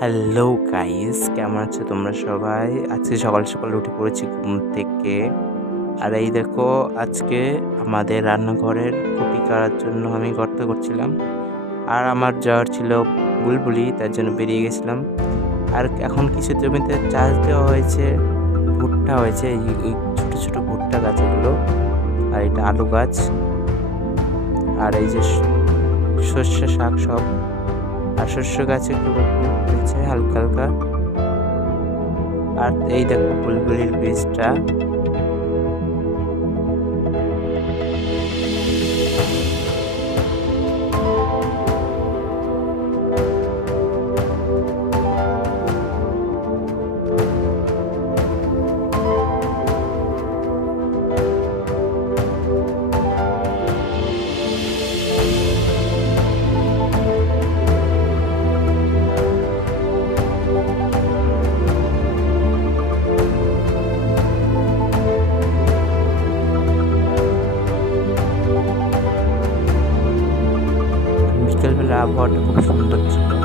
Hello guys, কেমন আছো তোমরা সবাই? আজকে সকাল সকাল উঠে পড়েছি ঘুম থেকে। আর এই দেখো, আজকে আমাদের রান্নাঘরের খুঁটি কাটার জন্য আমি গর্ত করছিলাম। আর আমার যাওয়ার ছিল বুলবুলি, তার জন্য বেরিয়ে গেছিলাম। আর এখন কিছু জমিতে চাষ দেওয়া হয়েছে, ভুট্টা হয়েছে, এই ছোট ছোট ভুট্টা গাছ এগুলো। আর এটা আলু গাছ। আর এই যে সর্ষে শাক সব। আর শস্য গাছে একটু হয়েছে হালকা হালকা। আর এই দেখো বুলবুলির বীজটা। বিকেলবেলা আবহাওয়াটা খুব সুন্দর ছিল।